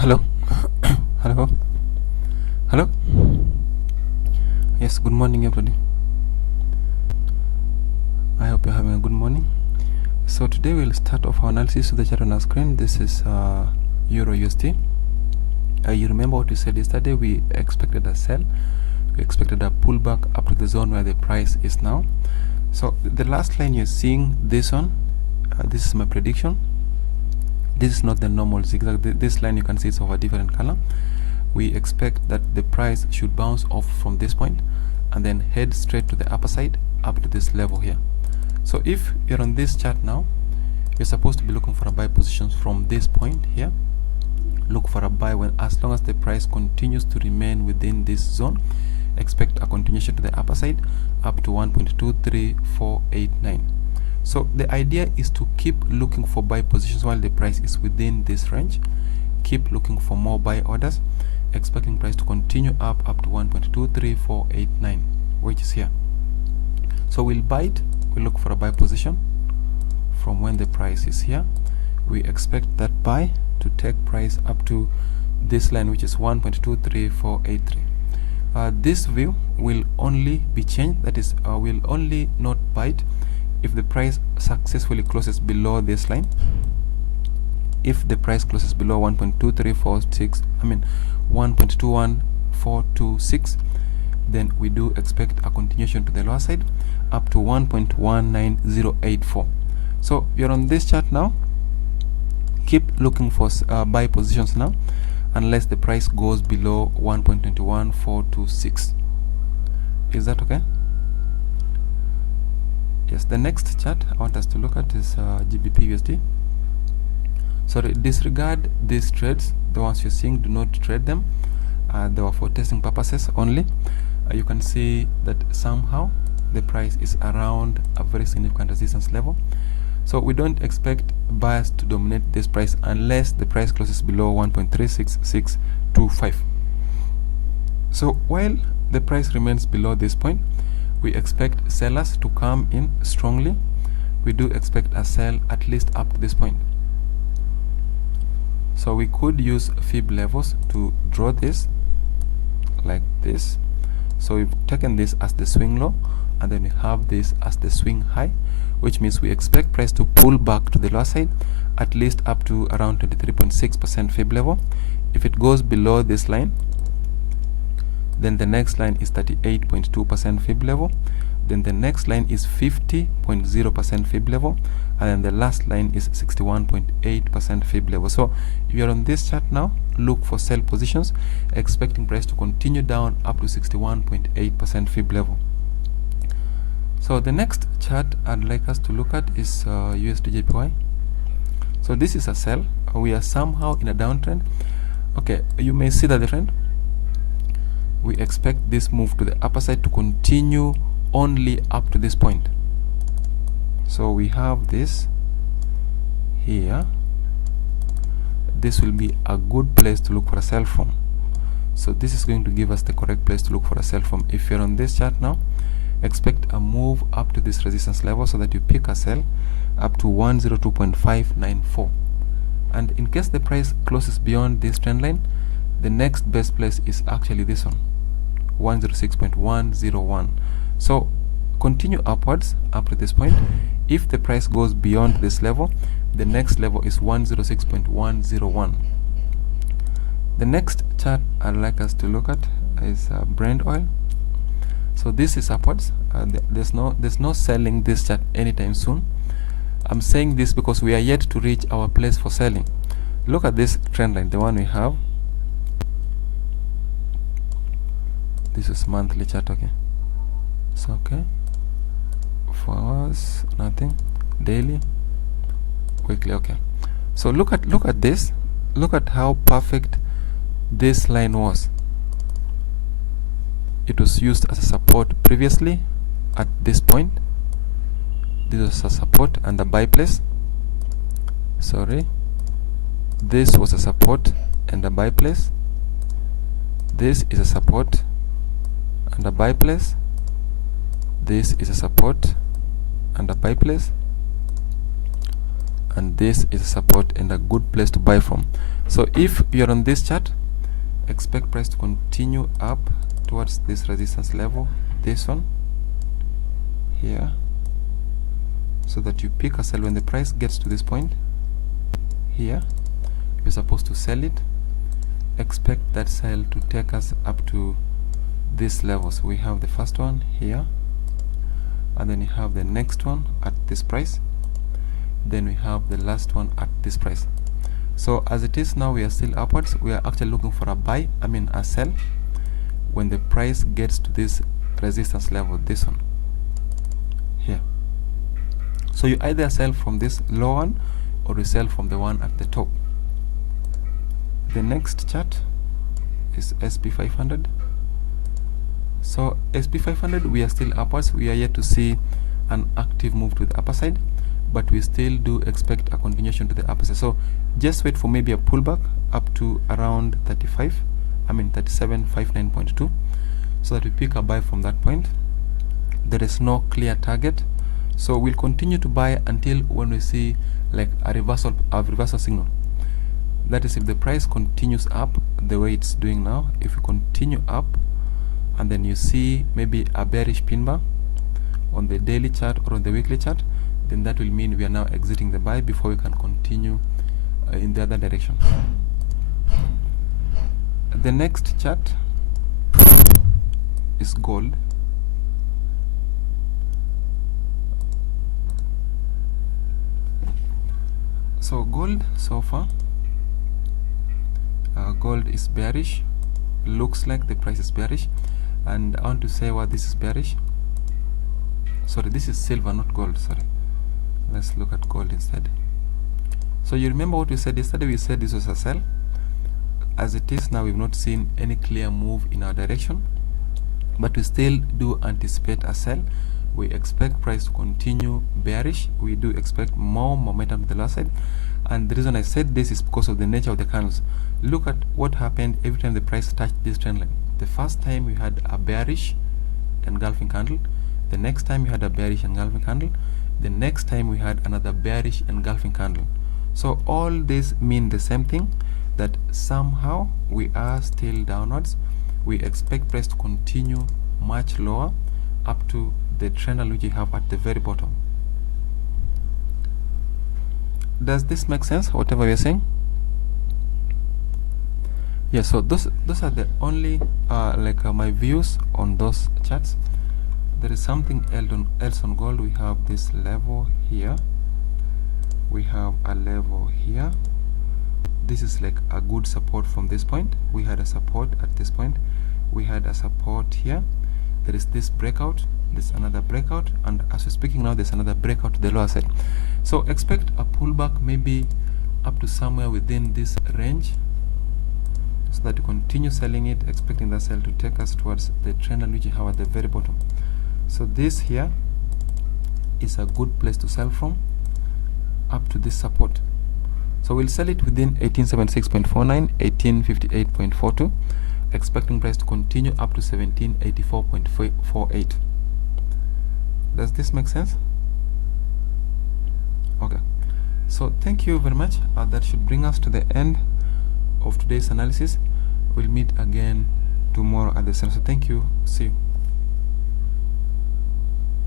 Hello. Hello. Hello. Yes, good morning everybody. I hope you're having a good morning. So today we'll start off our analysis with the chart on our screen. This is Euro USD. You remember what we said yesterday? We expected a sell. We expected a pullback up to the zone where the price is now. So the last line you're seeing, this one, this is my prediction. This is not the normal zigzag. This line you can see it's of a different color. We expect that the price should bounce off from this point and then head straight to the upper side up to this level here. So if you're on this chart now, you're supposed to be looking for a buy positions from this point here. Look for a buy when, as long as the price continues to remain within this zone. Expect a continuation to the upper side up to 1.23489. So the idea is to keep looking for buy positions while the price is within this range. Keep looking for more buy orders, expecting price to continue up to 1.23489, which is here. So we'll buy it. We'll look for a buy position from when the price is here. We expect that buy to take price up to this line, which is 1.23483. This view will only be changed, that is, will only not buy it if the price successfully closes below this line. If the price closes below 1.21426, then we do expect a continuation to the lower side up to 1.19084. So you're on this chart now. Keep looking for buy positions now unless the price goes below 1.21426. Is that okay? Yes, the next chart I want us to look at is Gbpsd. So disregard these trades. The ones you're seeing, do not trade them. They were for testing purposes only. You can see that somehow the price is around a very significant resistance level. So we don't expect buyers to dominate this price unless the price closes below 1.36625. So while the price remains below this point, we expect sellers to come in strongly. We do expect a sell at least up to this point. So we could use fib levels to draw this like this. So we've taken this as the swing low, and then we have this as the swing high, which means we expect price to pull back to the lower side at least up to around 23.6% fib level. If it goes below this line, then the next line is 38.2% fib level, then the next line is 50.0% fib level, and then the last line is 61.8% fib level. So if you're on this chart now, look for sell positions, expecting price to continue down up to 61.8% fib level. So the next chart I'd like us to look at is Usd Jpy. So this is a sell. We are somehow in a downtrend. Okay, you may see that the trend. We expect this move to the upper side to continue only up to this point. So we have this here. This will be a good place to look for a sell from. So this is going to give us the correct place to look for a sell from. If you're on this chart now, expect a move up to this resistance level so that you pick a sell up to 102.594. And in case the price closes beyond this trend line, the next best place is actually this one, 106.101. So continue upwards up to this point. If the price goes beyond this level, the next level is 106.101. The next chart I'd like us to look at is Brent oil. So this is upwards. There's no selling this chart anytime soon. I'm saying this because we are yet to reach our place for selling. Look at this trend line, the one we have. This is monthly chart, okay? So okay, 4 hours, nothing. Daily, weekly, okay. So look at this. Look at how perfect this line was. It was used as a support previously at this point. This was a support and a buy place. Sorry, this was a support and a buy place. This is a support and a buy place. This is a support and a buy place, and this is a support and a good place to buy from. So if you're on this chart, expect price to continue up towards this resistance level, this one here, so that you pick a sell when the price gets to this point here. You're supposed to sell it. Expect that sell to take us up to this level. So we have the first one here, and then you have the next one at this price, then we have the last one at this price. So as it is now, we are still upwards. We are actually looking for a buy, a sell, when the price gets to this resistance level, this one here. So you either sell from this low one or you sell from the one at the top. The next chart is SP500. So SP500, we are still upwards. We are yet to see an active move to the upper side, but we still do expect a continuation to the upper side. So just wait for maybe a pullback up to around 3759.2, so that we pick a buy from that point. There is no clear target, so we'll continue to buy until when we see like a reversal signal. That is, if the price continues up the way it's doing now, if you continue up and then you see maybe a bearish pin bar on the daily chart or on the weekly chart, then that will mean we are now exiting the buy before we can continue in the other direction. The next chart is gold. So gold, so far gold is bearish. Looks like the price is bearish, and I want to say why this is bearish. Sorry, this is silver, not gold. Sorry, let's look at gold instead. So you remember what we said yesterday? We said this was a sell. As it is now, we've not seen any clear move in our direction, but we still do anticipate a sell. We expect price to continue bearish. We do expect more momentum to the lower side, and the reason I said this is because of the nature of the candles. Look at what happened every time the price touched this trend line. The first time we had a bearish engulfing candle, the next time we had a bearish engulfing candle, the next time we had another bearish engulfing candle. So all this mean the same thing, that somehow we are still downwards. We expect price to continue much lower up to the trend line which you have at the very bottom. Does this make sense, whatever we are saying? Yeah, so those are the only my views on those charts. There is something else on gold. We have this level here, we have a level here. This is like a good support from this point. We had a support at this point, we had a support here. There is this breakout, there's another breakout, and as we're speaking now, there's another breakout to the lower side. So expect a pullback maybe up to somewhere within this range, so that you continue selling it, expecting that sell to take us towards the trend line which you have at the very bottom. So this here is a good place to sell from, up to this support. So we'll sell it within 1876.49, 1858.42, expecting price to continue up to 1784.48. Does this make sense? Okay, so thank you very much. That should bring us to the end of today's analysis. We'll meet again tomorrow at the same. So thank you. See you.